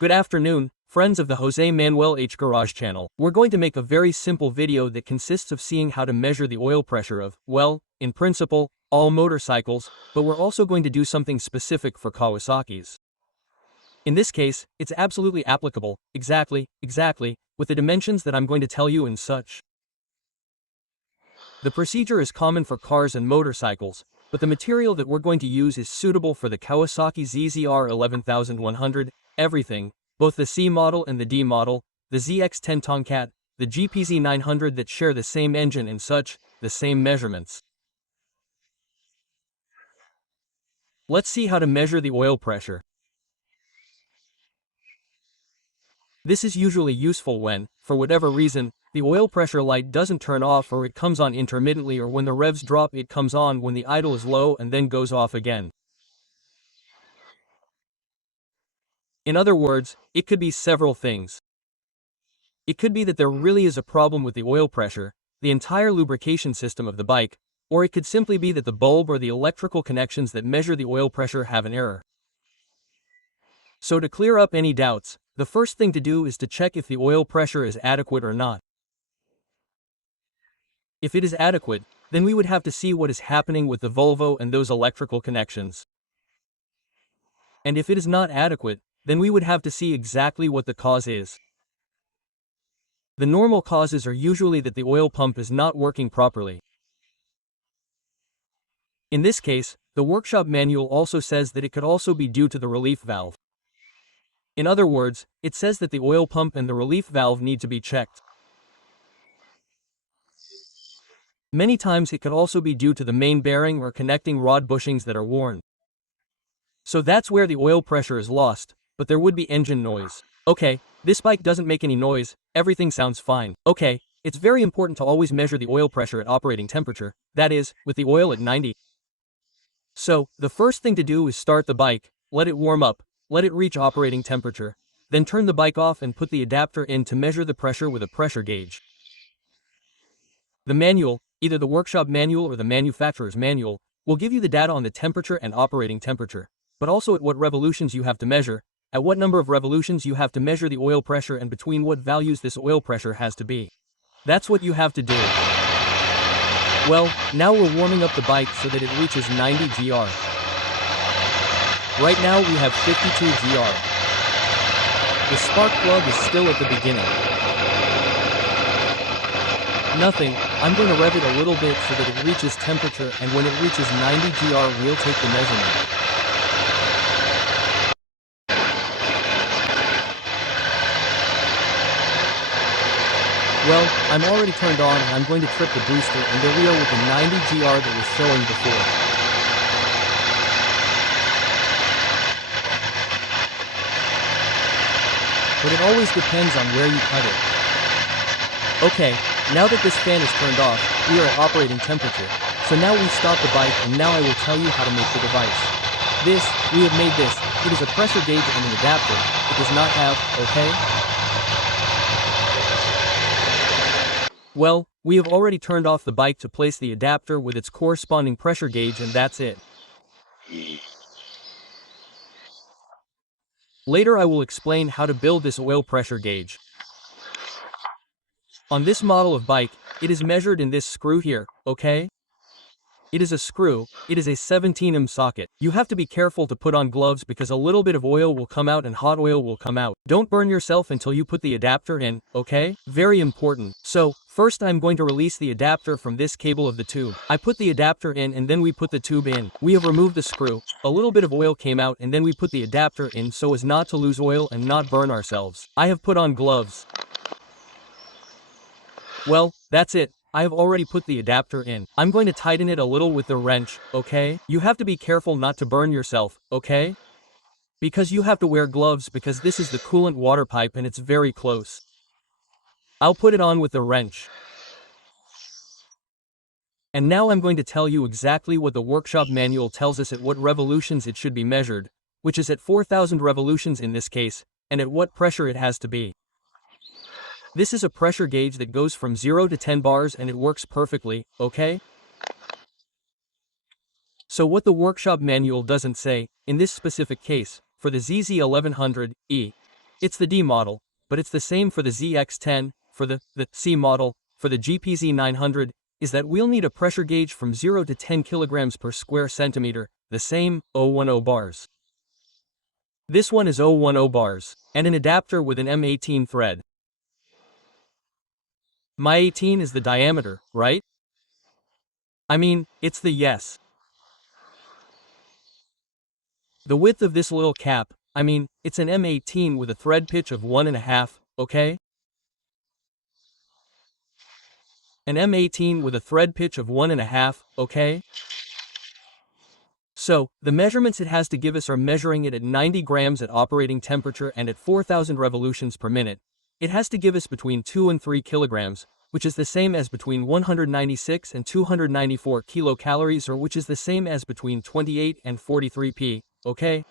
Good afternoon, friends of the Jose Manuel H Garage channel. We're going to make a very simple video that consists of seeing how to measure the oil pressure of, well, in principle, all motorcycles, but we're also going to do something specific for Kawasaki's. In this case, it's absolutely applicable, exactly, with the dimensions that I'm going to tell you and such. The procedure is common for cars and motorcycles, but the material that we're going to use is suitable for the Kawasaki ZZR 11100, everything, both the C model and the D model, the ZX10 Tomcat, the GPZ 900 that share the same engine and such, the same measurements. Let's see how to measure the oil pressure. This is usually useful when, for whatever reason, the oil pressure light doesn't turn off or it comes on intermittently, or when the revs drop it comes on when the idle is low and then goes off again. In other words, it could be several things. It could be that there really is a problem with the oil pressure, the entire lubrication system of the bike, or it could simply be that the bulb or the electrical connections that measure the oil pressure have an error. So to clear up any doubts, the first thing to do is to check if the oil pressure is adequate or not. If it is adequate, then we would have to see what is happening with the Volvo and those electrical connections. And if it is not adequate, then we would have to see exactly what the cause is. The normal causes are usually that the oil pump is not working properly. In this case, the workshop manual also says that it could also be due to the relief valve. In other words, it says that the oil pump and the relief valve need to be checked. Many times it could also be due to the main bearing or connecting rod bushings that are worn. So that's where the oil pressure is lost, but there would be engine noise. Okay, this bike doesn't make any noise, everything sounds fine. Okay, it's very important to always measure the oil pressure at operating temperature, that is, with the oil at 90. So, the first thing to do is start the bike, let it warm up, let it reach operating temperature, then turn the bike off and put the adapter in to measure the pressure with a pressure gauge. The manual, either the workshop manual or the manufacturer's manual, will give you the data on the temperature and operating temperature, but also at what revolutions you have to measure, at what number of revolutions you have to measure the oil pressure, and between what values this oil pressure has to be. That's what you have to do. Well, now we're warming up the bike so that it reaches 90 GR. Right now we have 52 GR. The spark plug is still at the beginning. Nothing, I'm going to rev it a little bit so that it reaches temperature, and when it reaches 90 GR we'll take the measurement. Well, I'm already turned on and I'm going to trip the booster, and there we are with the 90 GR that was showing before. But it always depends on where you cut it. Okay, now that this fan is turned off, we are at operating temperature. So now we stop the bike, and now I will tell you how to make the device. We have made this. It is a pressure gauge and an adapter. It does not have, okay? Well, we have already turned off the bike to place the adapter with its corresponding pressure gauge, and that's it. Later I will explain how to build this oil pressure gauge. On this model of bike, it is measured in this screw here, okay? It is a screw, it is a 17mm socket. You have to be careful to put on gloves because a little bit of oil will come out and hot oil will come out. Don't burn yourself until you put the adapter in, okay? Very important. So, first I'm going to release the adapter from this cable of the tube. I put the adapter in and then we put the tube in. We have removed the screw, a little bit of oil came out, and then we put the adapter in so as not to lose oil and not burn ourselves. I have put on gloves. Well, that's it. I have already put the adapter in. I'm going to tighten it a little with the wrench, okay? You have to be careful not to burn yourself, okay? Because you have to wear gloves because this is the coolant water pipe and it's very close. I'll put it on with the wrench. And now I'm going to tell you exactly what the workshop manual tells us at what revolutions it should be measured, which is at 4,000 revolutions in this case, and at what pressure it has to be. This is a pressure gauge that goes from 0 to 10 bars and it works perfectly, okay? So what the workshop manual doesn't say, in this specific case, for the ZZ1100E, It's the D model, but it's the same for the ZX10, for the C model, for the GPZ 900, is that we'll need a pressure gauge from 0 to 10 kilograms per square centimeter, the same, 010 bars. This one is 010 bars, and an adapter with an M18 thread. My 18 is the diameter, right? I mean, it's the yes. The width of this little cap, I mean, it's an M18 with a thread pitch of 1.5, okay? An M18 with a thread pitch of 1.5, okay? So, the measurements it has to give us are measuring it at 90 grams at operating temperature and at 4,000 revolutions per minute. It has to give us between 2 and 3 kilograms, which is the same as between 196 and 294 kilocalories, or which is the same as between 28 and 43 p, okay?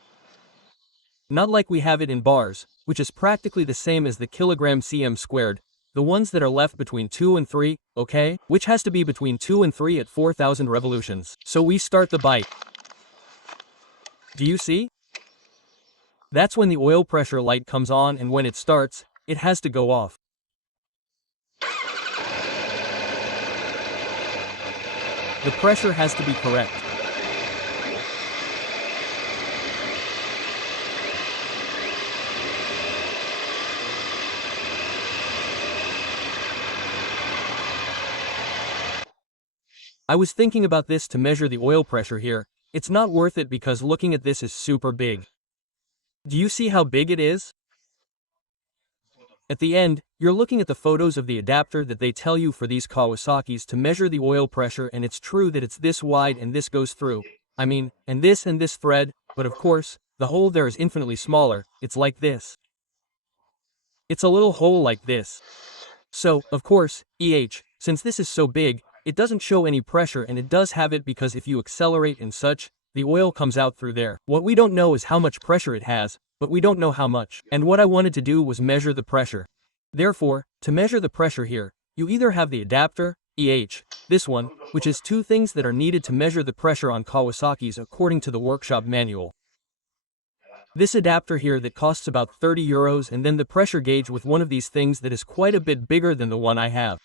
Not like we have it in bars, which is practically the same as the kilogram cm squared, the ones that are left between 2 and 3, okay? Which has to be between 2 and 3 at 4,000 revolutions. So we start the bite. Do you see? That's when the oil pressure light comes on, and when it starts, it has to go off. The pressure has to be correct. I was thinking about this to measure the oil pressure here. It's not worth it because looking at this is super big. Do you see how big it is? At the end, you're looking at the photos of the adapter that they tell you for these Kawasaki's to measure the oil pressure, and it's true that it's this wide and this goes through. I mean, and this thread, but of course, the hole there is infinitely smaller, it's like this. It's a little hole like this. So, of course, since this is so big, it doesn't show any pressure, and it does have it because if you accelerate and such, the oil comes out through there. What we don't know is how much pressure it has, but we don't know how much. And what I wanted to do was measure the pressure. Therefore, to measure the pressure here, you either have the adapter, this one, which is two things that are needed to measure the pressure on Kawasaki's according to the workshop manual. This adapter here that costs about 30 euros, and then the pressure gauge with one of these things that is quite a bit bigger than the one I have.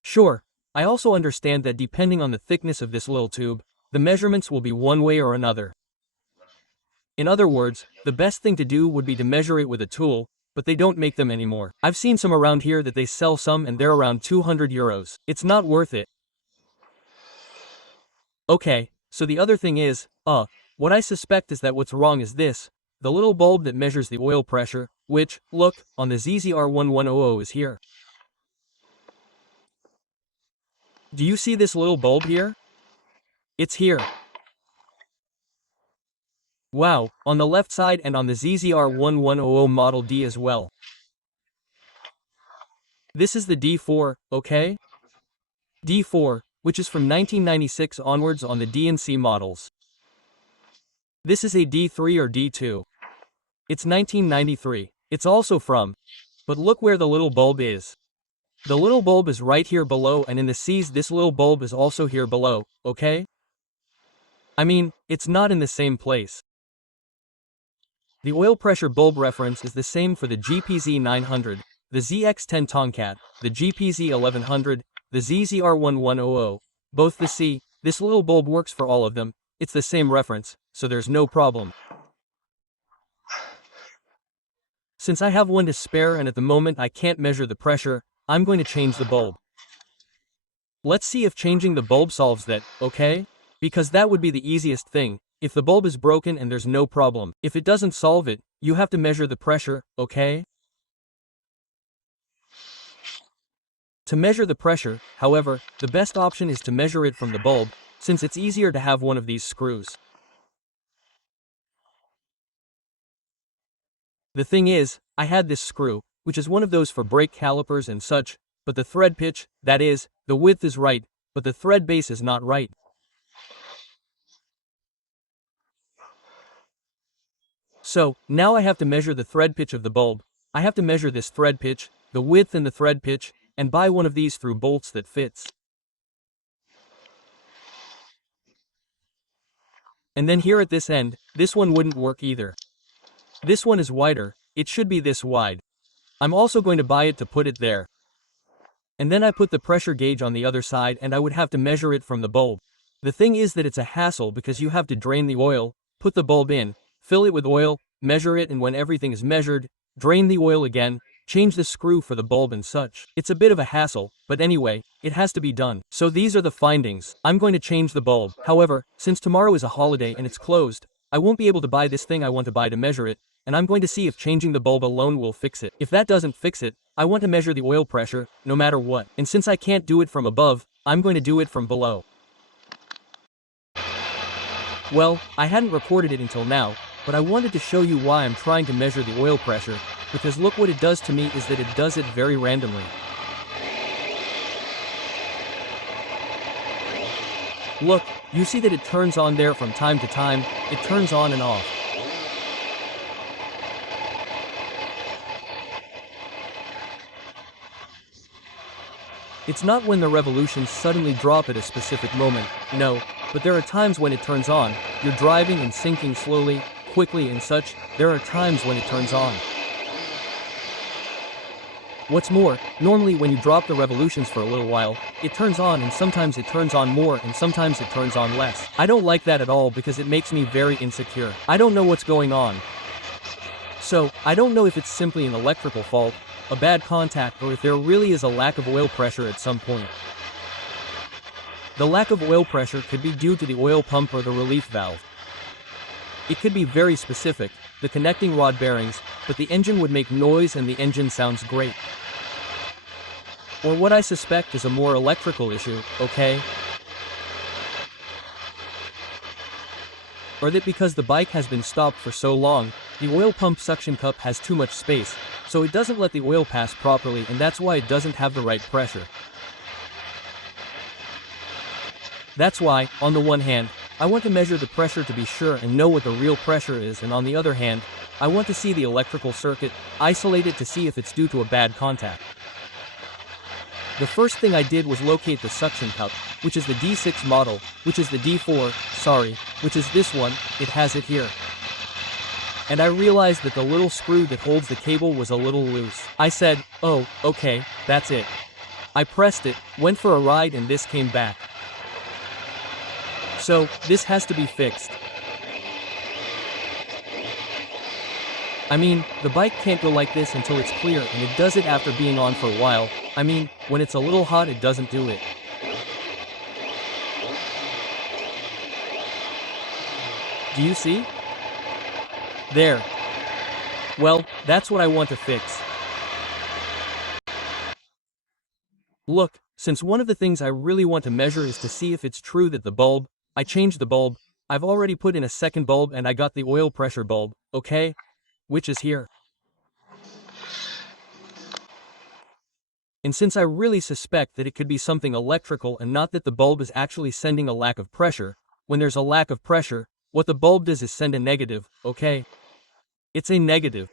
Sure, I also understand that depending on the thickness of this little tube, the measurements will be one way or another. In other words, the best thing to do would be to measure it with a tool, but they don't make them anymore. I've seen some around here that they sell some and they're around 200 euros. It's not worth it. Okay, so the other thing is, what I suspect is that what's wrong is this, the little bulb that measures the oil pressure, which, look, on the ZZR 1100 is here. Do you see this little bulb here? It's here. Wow, on the left side and on the ZZR 1100 Model D as well. This is the D4, okay? D4, which is from 1996 onwards on the D and C models. This is a D3 or D2. It's 1993. It's also from. But look where the little bulb is. The little bulb is right here below, and in the C's this little bulb is also here below, okay? I mean, it's not in the same place. The oil pressure bulb reference is the same for the GPZ 900, the ZX10 Tomcat, the GPZ 1100, the ZZR 1100, both the C. This little bulb works for all of them, it's the same reference, so there's no problem. Since I have one to spare and at the moment I can't measure the pressure, I'm going to change the bulb. Let's see if changing the bulb solves that, okay? Because that would be the easiest thing. If the bulb is broken and there's no problem. If it doesn't solve it, you have to measure the pressure, okay? To measure the pressure, however, the best option is to measure it from the bulb, since it's easier to have one of these screws. The thing is, I had this screw, which is one of those for brake calipers and such, but the thread pitch, that is, the width is right, but the thread base is not right. So, now I have to measure the thread pitch of the bulb. I have to measure this thread pitch, the width and the thread pitch, and buy one of these through bolts that fits. And then here at this end, this one wouldn't work either. This one is wider, It should be this wide. I'm also going to buy it to put it there. And then I put the pressure gauge on the other side and I would have to measure it from the bulb. The thing is that it's a hassle because you have to drain the oil, put the bulb in, fill it with oil, measure it, and when everything is measured, drain the oil again, change the screw for the bulb and such. It's a bit of a hassle, but anyway, it has to be done. So these are the findings. I'm going to change the bulb. However, since tomorrow is a holiday and it's closed, I won't be able to buy this thing I want to buy to measure it, and I'm going to see if changing the bulb alone will fix it. If that doesn't fix it, I want to measure the oil pressure, no matter what. And since I can't do it from above, I'm going to do it from below. Well, I hadn't recorded it until now, but I wanted to show you why I'm trying to measure the oil pressure, because look what it does to me is that it does it very randomly. Look, you see that it turns on there from time to time, it turns on and off. It's not when the revolutions suddenly drop at a specific moment, no, but there are times when it turns on. You're driving and sinking slowly, quickly and such, there are times when it turns on. What's more, normally when you drop the revolutions for a little while, it turns on and sometimes it turns on more and sometimes it turns on less. I don't like that at all because it makes me very insecure. I don't know what's going on. So, I don't know if it's simply an electrical fault, a bad contact, or if there really is a lack of oil pressure at some point. The lack of oil pressure could be due to the oil pump or the relief valve. It could be very specific, the connecting rod bearings, but the engine would make noise and the engine sounds great. Or what I suspect is a more electrical issue, okay? Or that because the bike has been stopped for so long, the oil pump suction cup has too much space, so it doesn't let the oil pass properly and that's why it doesn't have the right pressure. That's why, on the one hand, I want to measure the pressure to be sure and know what the real pressure is, and on the other hand, I want to see the electrical circuit, isolate it to see if it's due to a bad contact. The first thing I did was locate the suction cup, which is the D6 model, which is the D4, sorry, which is this one, it has it here. And I realized that the little screw that holds the cable was a little loose. I said, oh, okay, that's it. I pressed it, went for a ride and this came back. So, this has to be fixed. I mean, the bike can't go like this until it's clear and it does it after being on for a while. I mean, when it's a little hot it doesn't do it. Do you see? There. Well, that's what I want to fix. Look, since one of the things I really want to measure is to see if it's true that the bulb, I changed the bulb, I've already put in a second bulb and I got the oil pressure bulb, okay? Which is here. And since I really suspect that it could be something electrical and not that the bulb is actually sending a lack of pressure, when there's a lack of pressure, what the bulb does is send a negative, okay? It's a negative.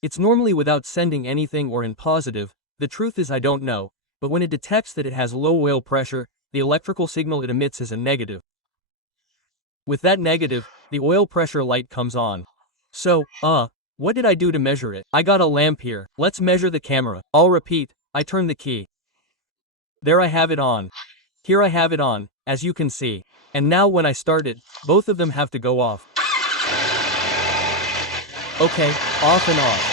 It's normally without sending anything or in positive, the truth is I don't know, but when it detects that it has low oil pressure, the electrical signal it emits is a negative. With that negative, the oil pressure light comes on. So, what did I do to measure it? I got a lamp here. Let's measure the camera. I'll repeat, I turn the key. There I have it on. Here I have it on, as you can see. And now when I start it, both of them have to go off. Okay, off and off.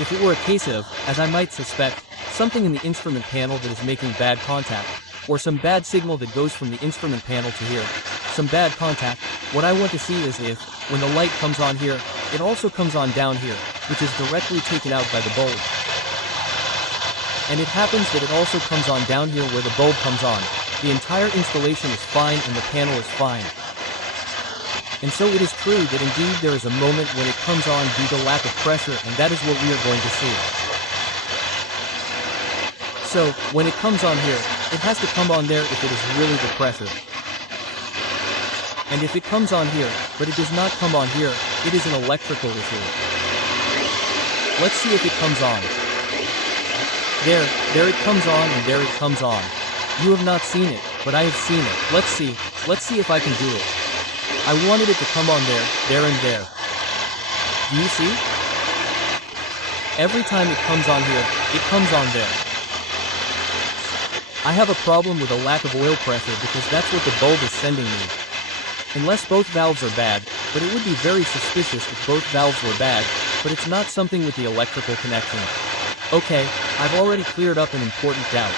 If it were a case of, as I might suspect, something in the instrument panel that is making bad contact, or some bad signal that goes from the instrument panel to here, some bad contact, what I want to see is if, when the light comes on here, it also comes on down here, which is directly taken out by the bulb. And it happens that it also comes on down here where the bulb comes on. The entire installation is fine and the panel is fine. And so it is true that indeed there is a moment when it comes on due to lack of pressure, and that is what we are going to see. So, when it comes on here, it has to come on there if it is really the pressure. And if it comes on here, but it does not come on here, it is an electrical issue. Let's see if it comes on. There it comes on and there it comes on. You have not seen it, but I have seen it. Let's see if I can do it. I wanted it to come on there, and there. Do you see? Every time it comes on here, it comes on there. I have a problem with a lack of oil pressure because that's what the bulb is sending me. Unless both valves are bad, but it would be very suspicious if both valves were bad, but it's not something with the electrical connection. Okay, I've already cleared up an important doubt.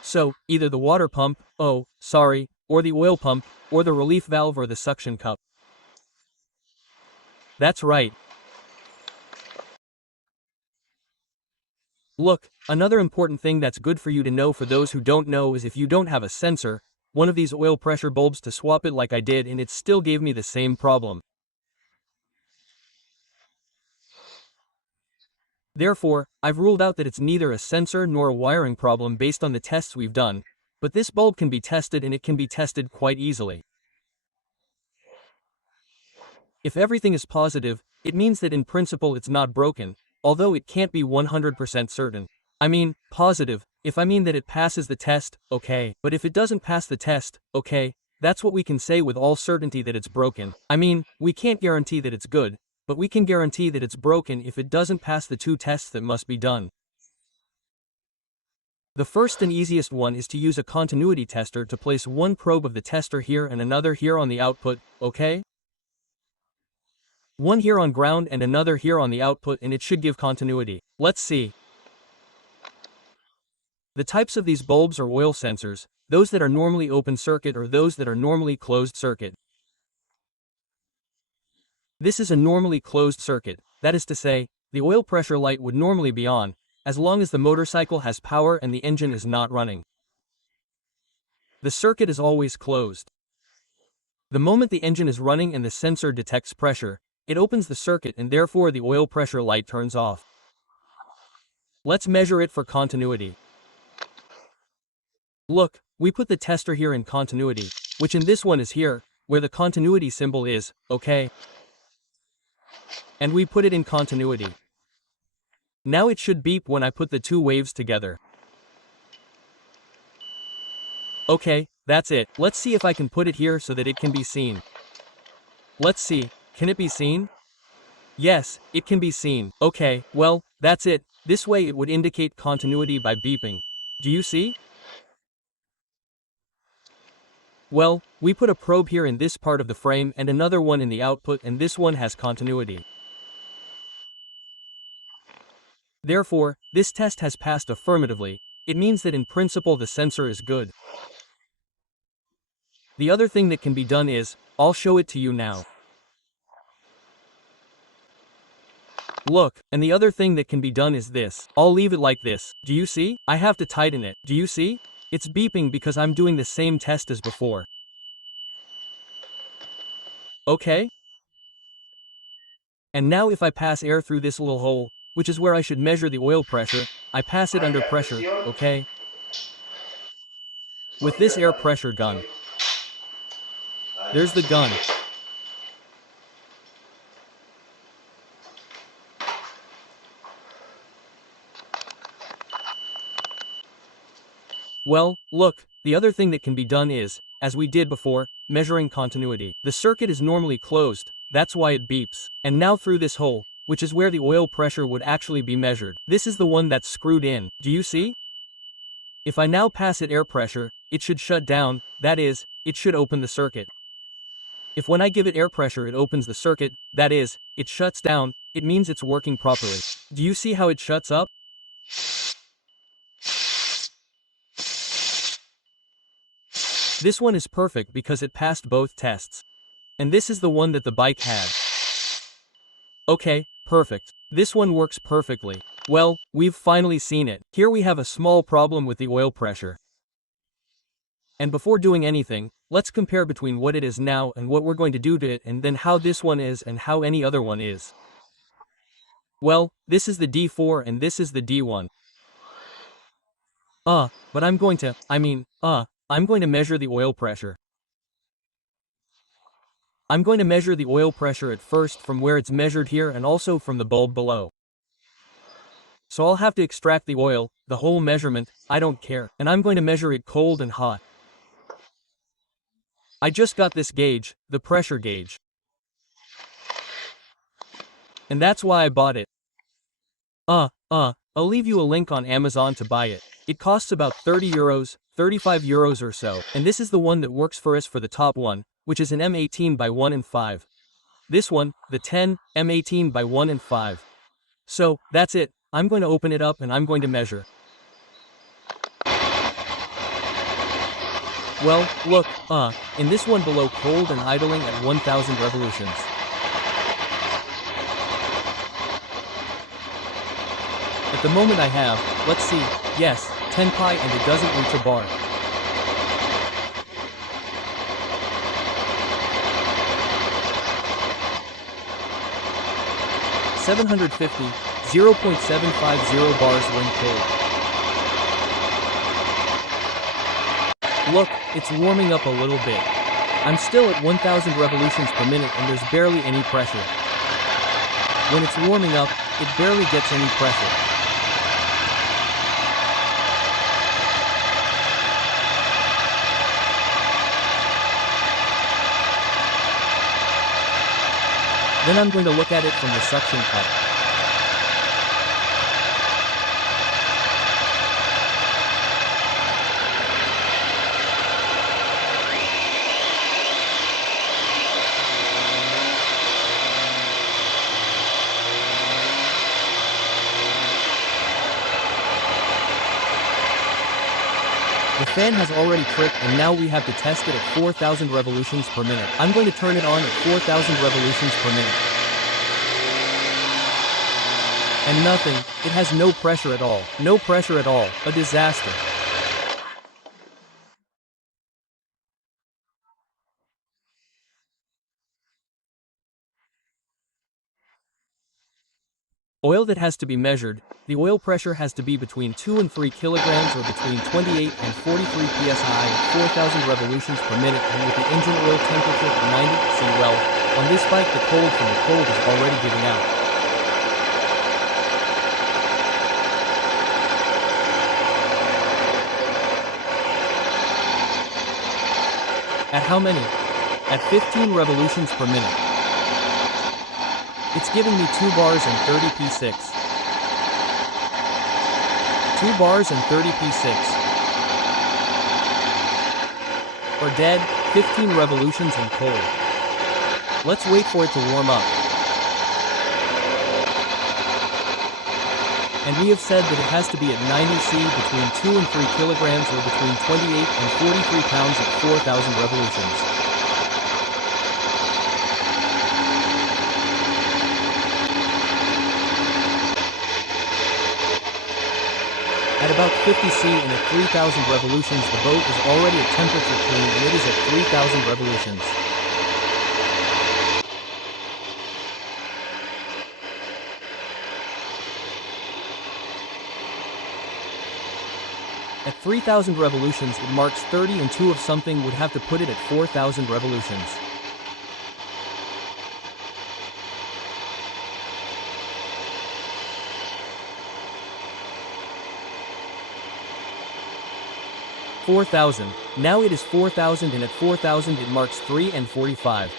So, either the water pump, or the oil pump, or the relief valve or the suction cup. That's right. Look, another important thing that's good for you to know for those who don't know is if you don't have a sensor, one of these oil pressure bulbs to swap it like I did and it still gave me the same problem. Therefore, I've ruled out that it's neither a sensor nor a wiring problem based on the tests we've done, but this bulb can be tested and it can be tested quite easily. If everything is positive, it means that in principle it's not broken, although it can't be 100% certain. I mean, positive, if I mean that it passes the test, okay, but if it doesn't pass the test, okay, that's what we can say with all certainty that it's broken. I mean, we can't guarantee that it's good, but we can guarantee that it's broken if it doesn't pass the two tests that must be done. The first and easiest one is to use a continuity tester to place one probe of the tester here and another here on the output, okay? One here on ground and another here on the output and it should give continuity. Let's see. The types of these bulbs are oil sensors, those that are normally open circuit or those that are normally closed circuit. This is a normally closed circuit, that is to say, the oil pressure light would normally be on, as long as the motorcycle has power and the engine is not running. The circuit is always closed. The moment the engine is running and the sensor detects pressure, it opens the circuit and therefore the oil pressure light turns off. Let's measure it for continuity. Look, we put the tester here in continuity, which in this one is here, where the continuity symbol is, okay? And we put it in continuity. Now it should beep when I put the two waves together. Okay, that's it. Let's see if I can put it here so that it can be seen. Let's see, can it be seen? Yes, it can be seen. Okay, well, that's it. This way it would indicate continuity by beeping. Do you see? Well, we put a probe here in this part of the frame and another one in the output and this one has continuity. Therefore, this test has passed affirmatively. It means that in principle the sensor is good. The other thing that can be done is, I'll show it to you now. Look, and the other thing that can be done is this. I'll leave it like this. Do you see? I have to tighten it. Do you see? It's beeping because I'm doing the same test as before. Okay? And now if I pass air through this little hole, which is where I should measure the oil pressure, I pass it under pressure, okay? With this air pressure gun. There's the gun. Well, look, the other thing that can be done is, as we did before, measuring continuity. The circuit is normally closed, that's why it beeps. And now through this hole, which is where the oil pressure would actually be measured. This is the one that's screwed in. Do you see? If I now pass it air pressure, it should shut down, that is, it should open the circuit. If when I give it air pressure it opens the circuit, that is, it shuts down, it means it's working properly. Do you see how it shuts up? This one is perfect because it passed both tests. And this is the one that the bike had. Okay, perfect. This one works perfectly. Well, we've finally seen it. Here we have a small problem with the oil pressure. And before doing anything, let's compare between what it is now and what we're going to do to it and then how this one is and how any other one is. Well, this is the D4 and this is the D1. But I'm going to measure the oil pressure. I'm going to measure the oil pressure at first from where it's measured here and also from the bulb below. So I'll have to extract the oil, the whole measurement, I don't care, and I'm going to measure it cold and hot. I just got this gauge, the pressure gauge. And that's why I bought it. I'll leave you a link on Amazon to buy it. It costs about 30 euros, 35 euros or so, and this is the one that works for us for the top one, which is an M18 by 1 and 5. This one, the 10, M18 by 1 and 5. So, that's it. I'm going to open it up and I'm going to measure. Well, look, in this one below cold and idling at 1000 revolutions. At the moment I have, let's see, yes, 10 pi and it doesn't reach a bar. $750, 0.750 bars when cold. Look, it's warming up a little bit. I'm still at 1000 revolutions per minute and there's barely any pressure. When it's warming up, it barely gets any pressure. Then I'm going to look at it from the suction cup. The fan has already tripped and now we have to test it at 4000 revolutions per minute. I'm going to turn it on at 4000 revolutions per minute. And nothing, it has no pressure at all. No pressure at all, a disaster. Oil that has to be measured, the oil pressure has to be between 2 and 3 kilograms or between 28 and 43 psi at 4000 revolutions per minute and with the engine oil temperature at 90 C. Well, on this bike the cold from the cold is already giving out. At how many? At 15 revolutions per minute. It's giving me 2 bars and 30 P6. 2 bars and 30 P6. Or dead, 15 revolutions and cold. Let's wait for it to warm up. And we have said that it has to be at 90 C between 2 and 3 kilograms or between 28 and 43 pounds at 4000 revolutions. At about 50 C and at 3000 revolutions the boat is already at temperature clean and it is at 3000 revolutions. At 3000 revolutions it marks 30 and 2 of something would have to put it at 4000 revolutions. $4,000. Now it is 4000 and at 4000 it marks 3 and 45.